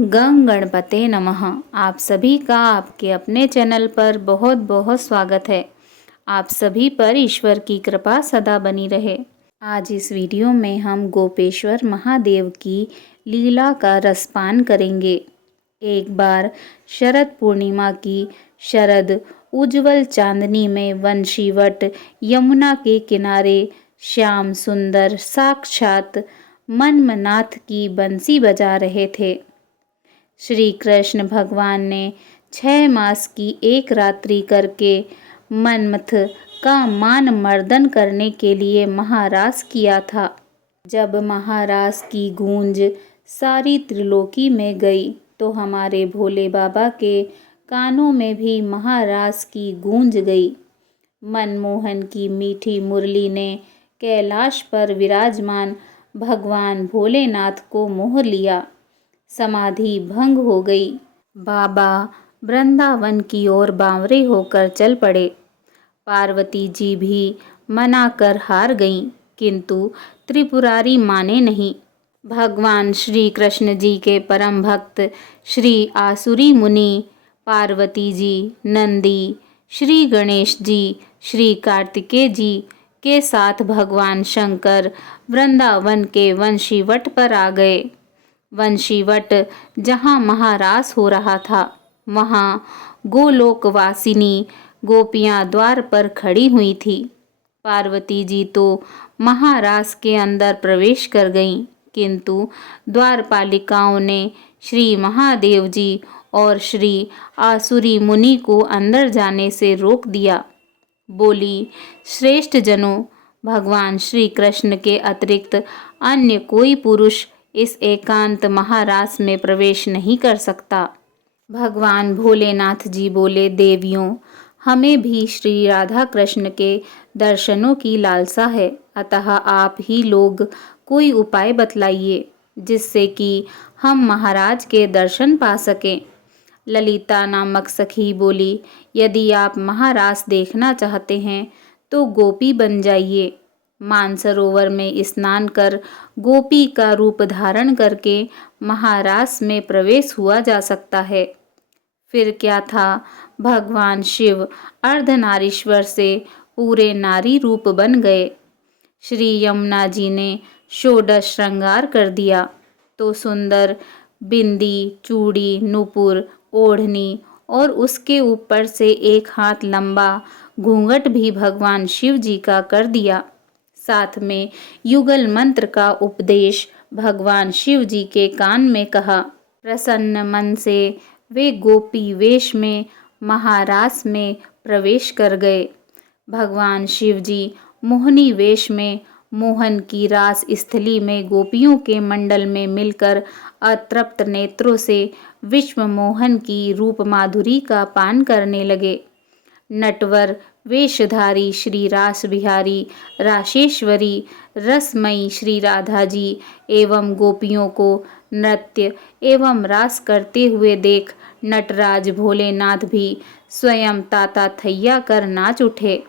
गं गणपते नमः। आप सभी का आपके अपने चैनल पर बहुत बहुत स्वागत है। आप सभी पर ईश्वर की कृपा सदा बनी रहे। आज इस वीडियो में हम गोपेश्वर महादेव की लीला का रसपान करेंगे। एक बार शरद पूर्णिमा की शरद उज्जवल चांदनी में वंशीवट यमुना के किनारे श्याम सुंदर साक्षात मनमनाथ की बंसी बजा रहे थे। श्री कृष्ण भगवान ने 6 मास की एक रात्रि करके मनमथ का मान मर्दन करने के लिए महारास किया था। जब महारास की गूंज सारी त्रिलोकी में गई तो हमारे भोले बाबा के कानों में भी महारास की गूंज गई। मनमोहन की मीठी मुरली ने कैलाश पर विराजमान भगवान भोलेनाथ को मोह लिया। समाधि भंग हो गई। बाबा वृंदावन की ओर बावरे होकर चल पड़े। पार्वती जी भी मना कर हार गईं, किंतु त्रिपुरारी माने नहीं। भगवान श्री कृष्ण जी के परम भक्त श्री आसुरी मुनि, पार्वती जी, नंदी, श्री गणेश जी, श्री कार्तिकेय जी के साथ भगवान शंकर वृंदावन के वंशीवट पर आ गए। वंशीवट जहाँ महारास हो रहा था, वहाँ गोलोकवासिनी गोपियाँ द्वार पर खड़ी हुई थी। पार्वती जी तो महारास के अंदर प्रवेश कर गईं, किंतु द्वारपालिकाओं ने श्री महादेव जी और श्री आसुरी मुनि को अंदर जाने से रोक दिया। बोली, श्रेष्ठ जनों, भगवान श्री कृष्ण के अतिरिक्त अन्य कोई पुरुष इस एकांत महारास में प्रवेश नहीं कर सकता। भगवान भोलेनाथ जी बोले, देवियों, हमें भी श्री राधा कृष्ण के दर्शनों की लालसा है, अतः आप ही लोग कोई उपाय बतलाइए जिससे कि हम महाराज के दर्शन पा सकें। ललिता नामक सखी बोली, यदि आप महारास देखना चाहते हैं तो गोपी बन जाइए। मानसरोवर में स्नान कर गोपी का रूप धारण करके महारास में प्रवेश हुआ जा सकता है। फिर क्या था, भगवान शिव अर्धनारीश्वर से पूरे नारी रूप बन गए। श्री यमुना जी ने षोडश श्रृंगार कर दिया तो सुंदर बिंदी, चूड़ी, नुपुर, ओढ़नी और उसके ऊपर से 1 हाथ लंबा घूंघट भी भगवान शिव जी का कर दिया। साथ में युगल मंत्र का उपदेश भगवान शिव जी के कान में कहा। प्रसन्न मन से वे गोपी वेश में महारास में प्रवेश कर गए। भगवान शिव जी मोहनी वेश में मोहन की रास स्थली में गोपियों के मंडल में मिलकर अतृप्त नेत्रों से विश्व मोहन की रूप माधुरी का पान करने लगे। नटवर वेशधारी श्री रास बिहारी राशेश्वरी रसमयी श्री राधा जी एवं गोपियों को नृत्य एवं रास करते हुए देख नटराज भोलेनाथ भी स्वयं ताता थैया कर नाच उठे।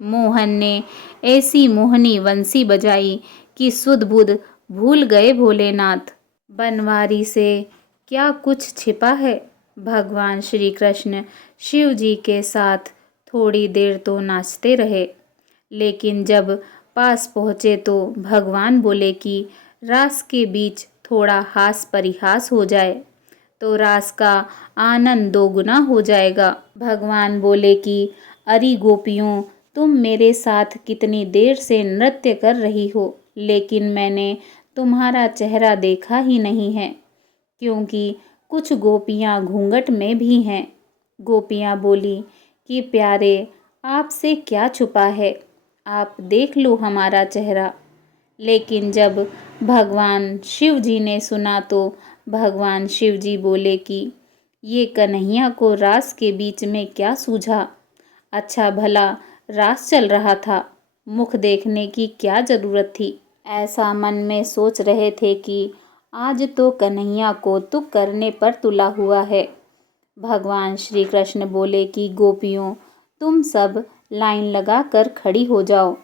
मोहन ने ऐसी मोहनी वंशी बजाई कि सुध बुध भूल गए भोलेनाथ। बनवारी से क्या कुछ छिपा है। भगवान श्री कृष्ण शिव जी के साथ थोड़ी देर तो नाचते रहे, लेकिन जब पास पहुँचे तो भगवान बोले कि रास के बीच थोड़ा हास परिहास हो जाए तो रास का आनंद दोगुना हो जाएगा। भगवान बोले कि अरे गोपियों, तुम मेरे साथ कितनी देर से नृत्य कर रही हो, लेकिन मैंने तुम्हारा चेहरा देखा ही नहीं है, क्योंकि कुछ गोपियाँ घूंघट में भी हैं। गोपियाँ बोली कि प्यारे, आपसे क्या छुपा है, आप देख लो हमारा चेहरा। लेकिन जब भगवान शिव जी ने सुना तो भगवान शिव जी बोले कि ये कन्हैया को रास के बीच में क्या सूझा। अच्छा भला रास चल रहा था, मुख देखने की क्या ज़रूरत थी। ऐसा मन में सोच रहे थे कि आज तो कन्हैया कौतुक करने पर तुला हुआ है। भगवान श्री कृष्ण बोले कि गोपियों, तुम सब लाइन लगा कर खड़ी हो जाओ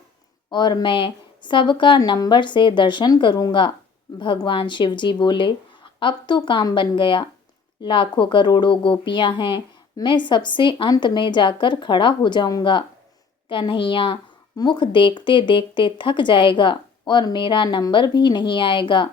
और मैं सबका नंबर से दर्शन करूँगा। भगवान शिव जी बोले, अब तो काम बन गया। लाखों करोड़ों गोपियां हैं, मैं सबसे अंत में जाकर खड़ा हो जाऊंगा। कन्हैया मुख देखते देखते थक जाएगा और मेरा नंबर भी नहीं आएगा।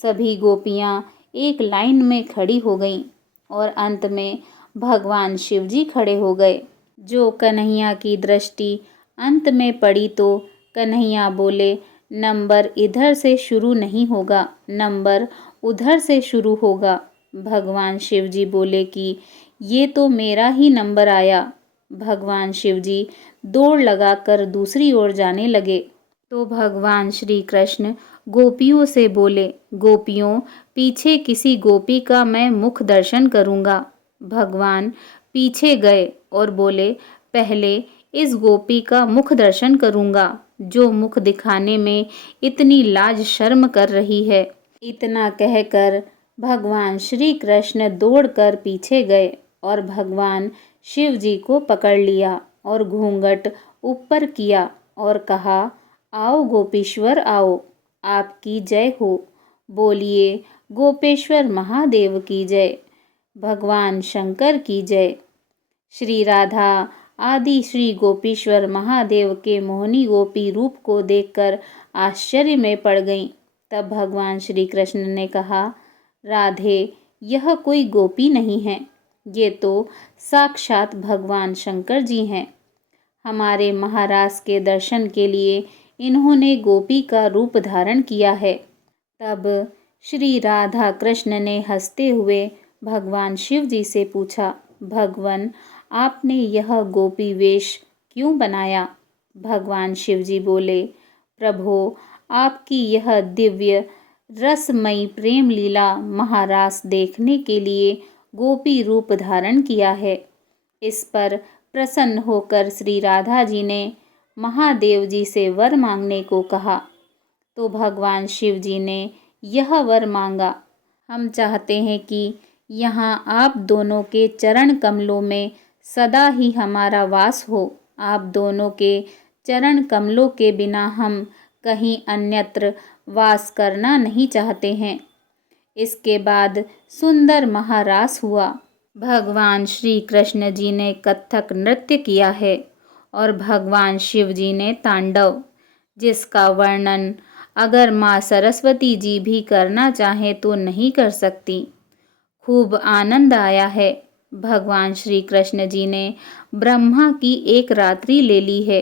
सभी गोपियां एक लाइन में खड़ी हो गईं और अंत में भगवान शिवजी खड़े हो गए। जो कन्हैया की दृष्टि अंत में पड़ी तो कन्हैया बोले, नंबर इधर से शुरू नहीं होगा, नंबर उधर से शुरू होगा। भगवान शिवजी बोले कि ये तो मेरा ही नंबर आया। भगवान शिवजी दौड़ लगाकर दूसरी ओर जाने लगे तो भगवान श्री कृष्ण गोपियों से बोले, गोपियों, पीछे किसी गोपी का मैं मुख दर्शन करूंगा। भगवान पीछे गए और बोले, पहले इस गोपी का मुख दर्शन करूंगा जो मुख दिखाने में इतनी लाज शर्म कर रही है। इतना कहकर भगवान श्री कृष्ण दौड़कर पीछे गए और भगवान शिव जी को पकड़ लिया और घूंघट ऊपर किया और कहा, आओ गोपीश्वर आओ, आपकी जय हो। बोलिए गोपेश्वर महादेव की जय, भगवान शंकर की जय। श्री राधा आदि श्री गोपीश्वर महादेव के मोहनी गोपी रूप को देखकर आश्चर्य में पड़ गईं। तब भगवान श्री कृष्ण ने कहा, राधे, यह कोई गोपी नहीं है, ये तो साक्षात भगवान शंकर जी हैं। हमारे महाराज के दर्शन के लिए इन्होंने गोपी का रूप धारण किया है। तब श्री राधा कृष्ण ने हंसते हुए भगवान शिव जी से पूछा, भगवान, आपने यह गोपी वेश क्यों बनाया? भगवान शिव जी बोले, प्रभो, आपकी यह दिव्य रसमयी प्रेम लीला महारास देखने के लिए गोपी रूप धारण किया है। इस पर प्रसन्न होकर श्री राधा जी ने महादेव जी से वर मांगने को कहा तो भगवान शिव जी ने यह वर मांगा, हम चाहते हैं कि यहाँ आप दोनों के चरण कमलों में सदा ही हमारा वास हो। आप दोनों के चरण कमलों के बिना हम कहीं अन्यत्र वास करना नहीं चाहते हैं। इसके बाद सुंदर महारास हुआ। भगवान श्री कृष्ण जी ने कथक नृत्य किया है और भगवान शिव जी ने तांडव, जिसका वर्णन अगर माँ सरस्वती जी भी करना चाहें तो नहीं कर सकती। खूब आनंद आया है। भगवान श्री कृष्ण जी ने ब्रह्मा की एक रात्रि ले ली है,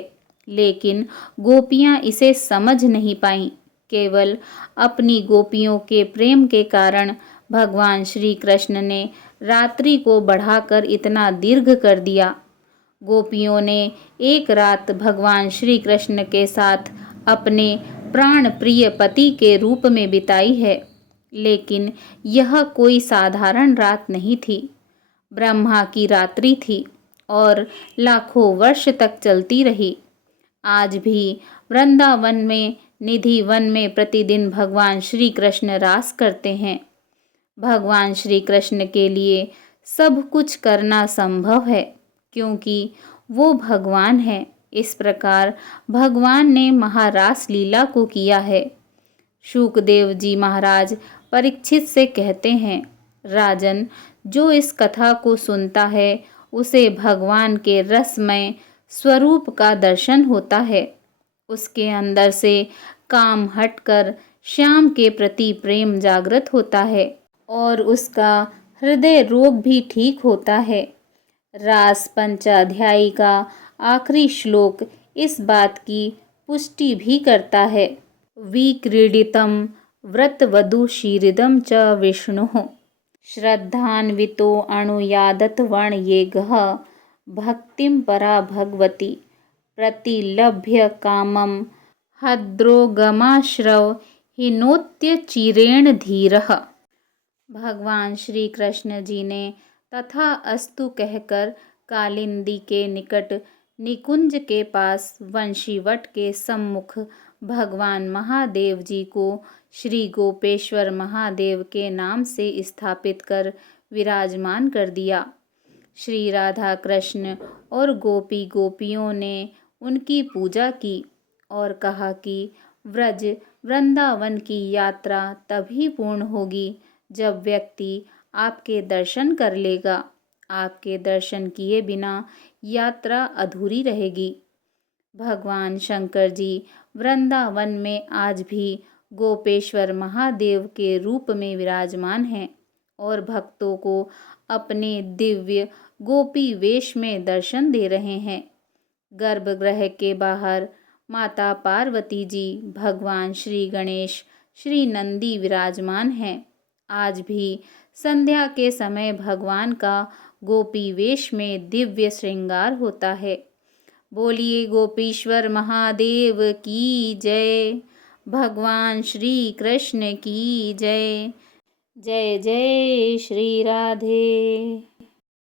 लेकिन गोपियाँ इसे समझ नहीं पाईं। केवल अपनी गोपियों के प्रेम के कारण भगवान श्री कृष्ण ने रात्रि को बढ़ाकर इतना दीर्घ कर दिया। गोपियों ने एक रात भगवान श्री कृष्ण के साथ अपने प्राण प्रिय पति के रूप में बिताई है, लेकिन यह कोई साधारण रात नहीं थी। ब्रह्मा की रात्रि थी और लाखों वर्ष तक चलती रही। आज भी वृंदावन में निधि वन में प्रतिदिन भगवान श्री कृष्ण रास करते हैं। भगवान श्री कृष्ण के लिए सब कुछ करना संभव है, क्योंकि वो भगवान है। इस प्रकार भगवान ने महारास लीला को किया है। शुकदेव जी महाराज परीक्षित से कहते हैं, राजन, जो इस कथा को सुनता है उसे भगवान के रसमय स्वरूप का दर्शन होता है। उसके अंदर से काम हटकर श्याम के प्रति प्रेम जागृत होता है और उसका हृदय रोग भी ठीक होता है। रास पंचाध्यायी का आखिरी श्लोक इस बात की पुष्टि भी करता है। विक्रीडितं व्रतवधूशीरिदं च विष्णुः श्रद्धान्वितो अनुयादत वर्णयेगः भक्तिं परा भगवती प्रतिलभ्य कामं हद्रोगमाश्रव हिनोत्य चिरेण धीरः। भगवान श्री कृष्ण जी ने तथा अस्तु कहकर कालिंदी के निकट निकुंज के पास वंशीवट के सम्मुख भगवान महादेव जी को श्री गोपेश्वर महादेव के नाम से स्थापित कर विराजमान कर दिया। श्री राधा कृष्ण और गोपी गोपियों ने उनकी पूजा की और कहा कि व्रज वृंदावन की यात्रा तभी पूर्ण होगी जब व्यक्ति आपके दर्शन कर लेगा, आपके दर्शन किए बिना यात्रा अधूरी रहेगी। भगवान शंकर जी वृंदावन में आज भी गोपेश्वर महादेव के रूप में विराजमान हैं और भक्तों को अपने दिव्य गोपी वेश में दर्शन दे रहे हैं। गर्भगृह के बाहर माता पार्वती जी, भगवान श्री गणेश, श्री नंदी विराजमान हैं। आज भी संध्या के समय भगवान का गोपी वेश में दिव्य श्रृंगार होता है। बोलिए गोपीश्वर महादेव की जय, भगवान श्री कृष्ण की जय। जय जय श्री राधे।